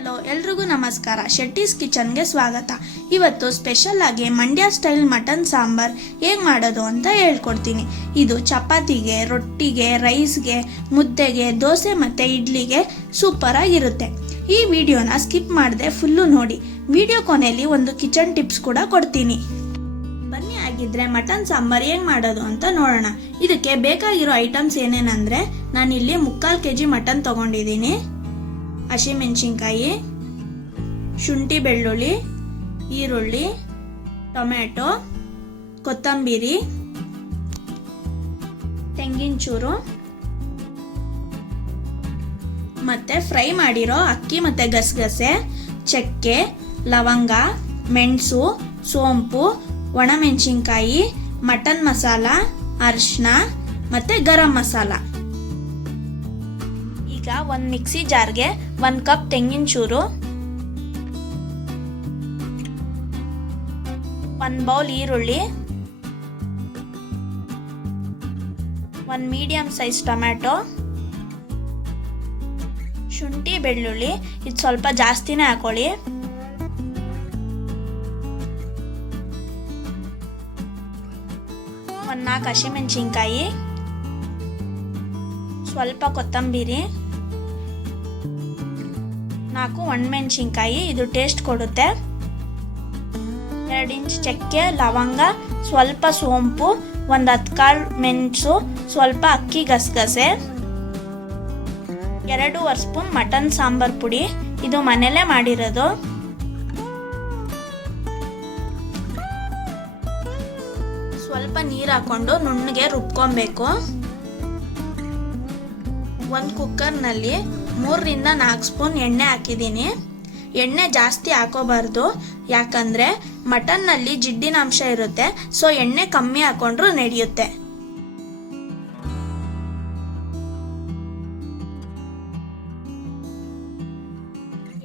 Hello ಎಲ್ರಿಗೂ ನಮಸ್ಕಾರ. ಶೆಟ್ಟೀಸ್ ಕಿಚನ್ಗೆ ಸ್ವಾಗತ. ಇವತ್ತು ಸ್ಪೆಷಲ್ ಆಗಿ ಮಂಡ್ಯ ಸ್ಟೈಲ್ ಮಟನ್ ಸಾಂಬಾರ್ ಹೇಗೆ ಮಾಡೋದು ಅಂತ ಹೇಳ್ಕೊಡ್ತೀನಿ. ಇದು ಚಪಾತಿಗೆ, ರೊಟ್ಟಿಗೆ, ರೈಸ್ಗೆ, ಮುದ್ದೆಗೆ, ದೋಸೆ ಮತ್ತು ಇಡ್ಲಿಗೆ ಸೂಪರ್ ಆಗಿರುತ್ತೆ. ಈ ವಿಡಿಯೋನ ಸ್ಕಿಪ್ ಮಾಡದೆ ಫುಲ್ಲು ನೋಡಿ. ವಿಡಿಯೋ ಕೊನೆಯಲ್ಲಿ ಒಂದು ಕಿಚನ್ ಟಿಪ್ಸ್ ಕೂಡ ಕೊಡ್ತೀನಿ. ಬನ್ನಿ ಆಗಿದ್ರೆ ಮಟನ್ ಸಾಂಬಾರ್ ಹೇಗೆ ಮಾಡೋದು ಅಂತ ನೋಡೋಣ. ಇದಕ್ಕೆ ಬೇಕಾಗಿರೋ ಐಟಮ್ಸ್ ಏನೇನಂದರೆ, ನಾನಿಲ್ಲಿ 3/4 kg ಮಟನ್ ತೊಗೊಂಡಿದ್ದೀನಿ. ಹಸಿಮೆಣಸಿನ್ಕಾಯಿ, ಶುಂಠಿ ಬೆಳ್ಳುಳ್ಳಿ, ಈರುಳ್ಳಿ, ಟೊಮೆಟೊ, ಕೊತ್ತಂಬರಿ, ತೆಂಗಿನ ಚೂರು ಮತ್ತೆ ಫ್ರೈ ಮಾಡಿರೋ ಅಕ್ಕಿ ಮತ್ತೆ ಗಸಗಸೆ, ಚಕ್ಕೆ, ಲವಂಗ, ಮೆಣಸು, ಸೋಂಪು, ಒಣಮೆಣಸಿನ್ಕಾಯಿ, ಮಟನ್ ಮಸಾಲ, ಅರಿಶಿನ ಮತ್ತೆ ಗರಂ ಮಸಾಲ. ಈಗ ಒಂದು ಮಿಕ್ಸಿ ಜಾರ್ಗೆ 1 ಕಪ್ ತೆಂಗಿನ ಚೂರು, 1 ಬೌಲ್ ಈರುಳ್ಳಿ, 1 ಮೀಡಿಯಂ ಸೈಜ್ ಟೊಮ್ಯಾಟೊ, ಶುಂಠಿ ಬೆಳ್ಳುಳ್ಳಿ ಇದು ಸ್ವಲ್ಪ ಜಾಸ್ತಿನೇ ಹಾಕೊಳ್ಳಿ, ಒಂದು 4 ಹಸಿಮೆಣಸಿನ್ಕಾಯಿ, ಸ್ವಲ್ಪ ಕೊತ್ತಂಬರಿ, 4 ಒಣಮೆಣಸಿನ್ಕಾಯಿ ಇದು ಟೇಸ್ಟ್ ಕೊಡುತ್ತೆ, 2 ಇಂಚ್ ಚಕ್ಕೆ, ಲವಂಗ, ಸ್ವಲ್ಪ ಸೋಂಪು, 10 ಕಾಳು ಮೆಣಸು, ಸ್ವಲ್ಪ ಅಕ್ಕಿ ಗಸಗಸೆ, 2 ಸ್ಪೂನ್ ಮಟನ್ ಸಾಂಬಾರ್ ಪುಡಿ ಇದು ಮನೆಯಲ್ಲೇ ಮಾಡಿರೋದು, ಸ್ವಲ್ಪ ನೀರು ಹಾಕೊಂಡು ನುಣ್ಣಗೆ ರುಬ್ಕೊಬೇಕು. ಒಂದು ಕುಕ್ಕರ್ನಲ್ಲಿ 3ರಿಂದ 4 ಸ್ಪೂನ್ ಎಣ್ಣೆ ಹಾಕಿದ್ದೀನಿ. ಎಣ್ಣೆ ಜಾಸ್ತಿ ಹಾಕೋಬಾರ್ದು, ಯಾಕಂದರೆ ಮಟನ್ನಲ್ಲಿ ಜಿಡ್ಡಿನ ಅಂಶ ಇರುತ್ತೆ. ಸೊ ಎಣ್ಣೆ ಕಮ್ಮಿ ಹಾಕೊಂಡ್ರೂ ನಡೆಯುತ್ತೆ.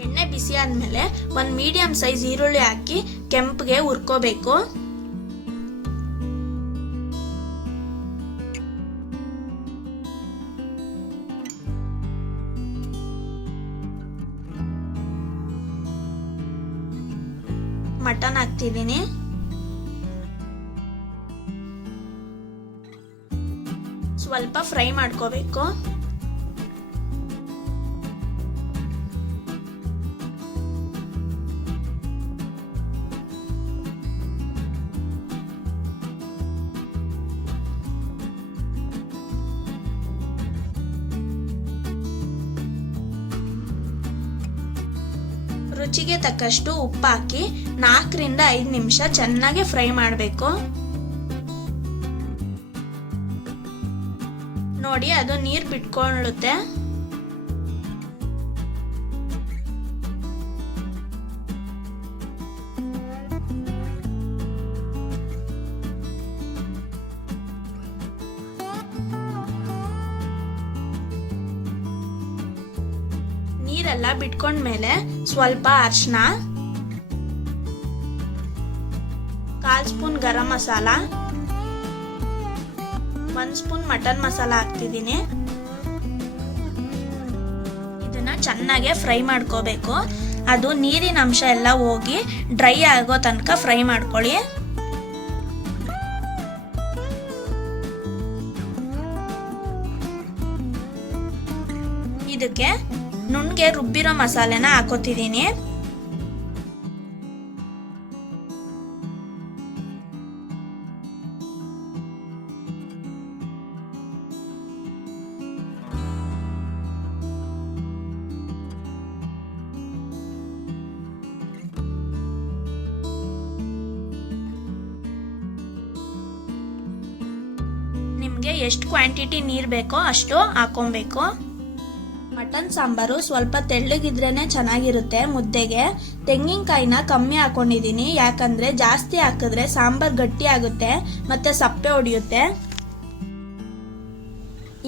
ಎಣ್ಣೆ ಬಿಸಿ ಆದಮೇಲೆ 1 ಮೀಡಿಯಂ ಸೈಜ್ ಈರುಳ್ಳಿ ಹಾಕಿ ಕೆಂಪಗೆ ಹುರ್ಕೋಬೇಕು. ಮಟನ್ ಹಾಕ್ತಿದ್ದೀನಿ, ಸ್ವಲ್ಪ ಫ್ರೈ ಮಾಡ್ಕೋಬೇಕು. ರುಚಿಗೆ ತಕ್ಕಷ್ಟು ಉಪ್ಪು ಹಾಕಿ 4ರಿಂದ 5 ನಿಮಿಷ ಚೆನ್ನಾಗಿ ಫ್ರೈ ಮಾಡಬೇಕು. ನೋಡಿ ಅದು ನೀರು ಬಿಟ್ಕೊಳ್ಳುತ್ತೆ. ನೀರೆಲ್ಲ ಬಿಟ್ಕೊಂಡ್ಮೇಲೆ ಸ್ವಲ್ಪ ಅರಿಶಿನ, 1/4 spoon garam masala, 1 spoon mutton masala ಹಾಕ್ತಿದ್ದೀನಿ. ಇದನ್ನ ಚೆನ್ನಾಗಿ ಫ್ರೈ ಮಾಡ್ಕೋಬೇಕು. ಅದು ನೀರಿನ ಅಂಶ ಎಲ್ಲ ಹೋಗಿ ಡ್ರೈ ಆಗೋ ತನಕ ಫ್ರೈ ಮಾಡ್ಕೊಳ್ಳಿ. ಇದಕ್ಕೆ ನುಣ್ಣಗೆ ರುಬ್ಬಿರೋ ಮಸಾಲೆನ ಹಾಕೋತಿದ್ದೀನಿ. ನಿಮಗೆ ಎಷ್ಟು ಕ್ವಾಂಟಿಟಿ ನೀರು ಬೇಕೋ ಅಷ್ಟು ಹಾಕೊಬೇಕು. ಮಟನ್ ಸಾಂಬಾರು ಸ್ವಲ್ಪ ತೆಳ್ಳಗಿದ್ರೇನೆ ಚೆನ್ನಾಗಿರುತ್ತೆ. ಮುದ್ದೆಗೆ ತೆಂಗಿನಕಾಯಿನ ಕಮ್ಮಿ ಹಾಕೊಂಡಿದ್ದೀನಿ, ಯಾಕಂದರೆ ಜಾಸ್ತಿ ಹಾಕಿದ್ರೆ ಸಾಂಬಾರು ಗಟ್ಟಿ ಆಗುತ್ತೆ ಮತ್ತು ಸಪ್ಪೆ ಹೊಡೆಯುತ್ತೆ.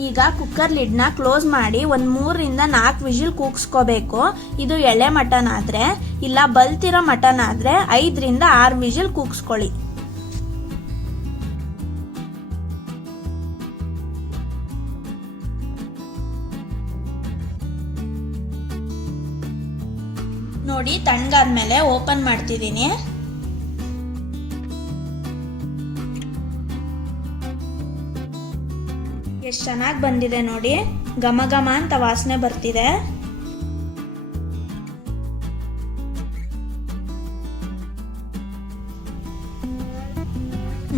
ಈಗ ಕುಕ್ಕರ್ ಲಿಡ್ನ ಕ್ಲೋಸ್ ಮಾಡಿ ಒಂದು 3ರಿಂದ 4 ವಿಜಿಲ್ ಕೂಗಿಸ್ಕೋಬೇಕು. ಇದು ಎಳೆ ಮಟನ್ ಆದರೆ, ಇಲ್ಲ ಬಲ್ತಿರೋ ಮಟನ್ ಆದರೆ 5ರಿಂದ 6 ವಿಜಿಲ್ ಕೂಗಿಸ್ಕೊಳ್ಳಿ. ನೋಡಿ ತಣ್ಣಗಾದ್ಮೇಲೆ ಓಪನ್ ಮಾಡ್ತಿದ್ದೀನಿ. ಎಷ್ಟು ಚೆನ್ನಾಗಿ ಬಂದಿದೆ ನೋಡಿ, ಘಮ ಘಮ ಅಂತ ವಾಸನೆ ಬರ್ತಿದೆ.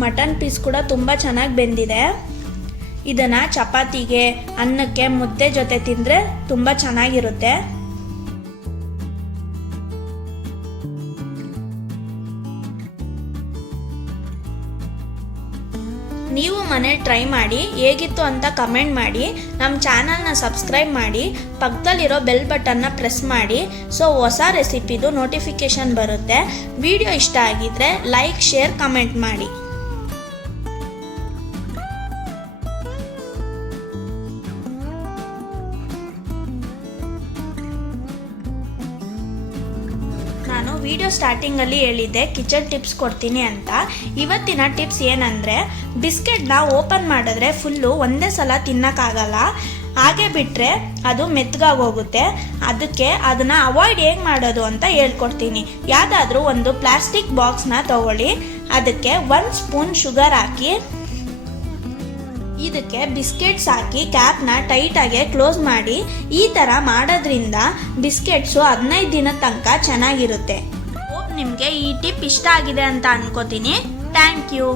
ಮಟನ್ ಪೀಸ್ ಕೂಡ ತುಂಬ ಚೆನ್ನಾಗಿ ಬೆಂದಿದೆ. ಇದನ್ನು ಚಪಾತಿಗೆ, ಅನ್ನಕ್ಕೆ, ಮುದ್ದೆ ಜೊತೆ ತಿಂದರೆ ತುಂಬ ಚೆನ್ನಾಗಿರುತ್ತೆ. ನೀವು ಮನೆ ಟ್ರೈ ಮಾಡಿ ಹೇಗಿತ್ತು ಅಂತ ಕಮೆಂಟ್ ಮಾಡಿ. ನಮ್ಮ ಚಾನಲ್ನ ಸಬ್ಸ್ಕ್ರೈಬ್ ಮಾಡಿ, ಪಕ್ಕದಲ್ಲಿರೋ ಬೆಲ್ ಬಟನ್ನ ಪ್ರೆಸ್ ಮಾಡಿ. ಸೊ ಹೊಸ ರೆಸಿಪಿದು ನೋಟಿಫಿಕೇಶನ್ ಬರುತ್ತೆ. ವಿಡಿಯೋ ಇಷ್ಟ ಆಗಿದ್ರೆ ಲೈಕ್, ಶೇರ್, ಕಮೆಂಟ್ ಮಾಡಿ. ನಾನು ವಿಡಿಯೋ ಸ್ಟಾರ್ಟಿಂಗಲ್ಲಿ ಹೇಳಿದ್ದೆ ಕಿಚನ್ ಟಿಪ್ಸ್ ಕೊಡ್ತೀನಿ ಅಂತ. ಇವತ್ತಿನ ಟಿಪ್ಸ್ ಏನಂದರೆ, ಬಿಸ್ಕೆಟ್ನ ಓಪನ್ ಮಾಡಿದ್ರೆ ಫುಲ್ಲು ಒಂದೇ ಸಲ ತಿನ್ನೋಕ್ಕಾಗಲ್ಲ. ಹಾಗೆ ಬಿಟ್ಟರೆ ಅದು ಮೆತ್ತಗಾಗೋಗುತ್ತೆ. ಅದಕ್ಕೆ ಅದನ್ನು ಅವಾಯ್ಡ್ ಹೇಗೆ ಮಾಡೋದು ಅಂತ ಹೇಳ್ಕೊಡ್ತೀನಿ. ಯಾವುದಾದ್ರೂ ಒಂದು ಪ್ಲಾಸ್ಟಿಕ್ ಬಾಕ್ಸ್ನ ತಗೊಳ್ಳಿ. ಅದಕ್ಕೆ 1 ಸ್ಪೂನ್ ಶುಗರ್ ಹಾಕಿ, ಇದಕ್ಕೆ ಬಿಸ್ಕೆಟ್ಸ್ ಹಾಕಿ ಕ್ಯಾಪ್ನ ಟೈಟಾಗಿ ಕ್ಲೋಸ್ ಮಾಡಿ. ಈ ಥರ ಮಾಡೋದ್ರಿಂದ ಬಿಸ್ಕೆಟ್ಸು 15 ದಿನದ ತನಕ ಚೆನ್ನಾಗಿರುತ್ತೆ. ಹೋಪ್ ನಿಮಗೆ ಈ ಟಿಪ್ ಇಷ್ಟ ಆಗಿದೆ ಅಂತ ಅನ್ಕೋತೀನಿ. Thank you.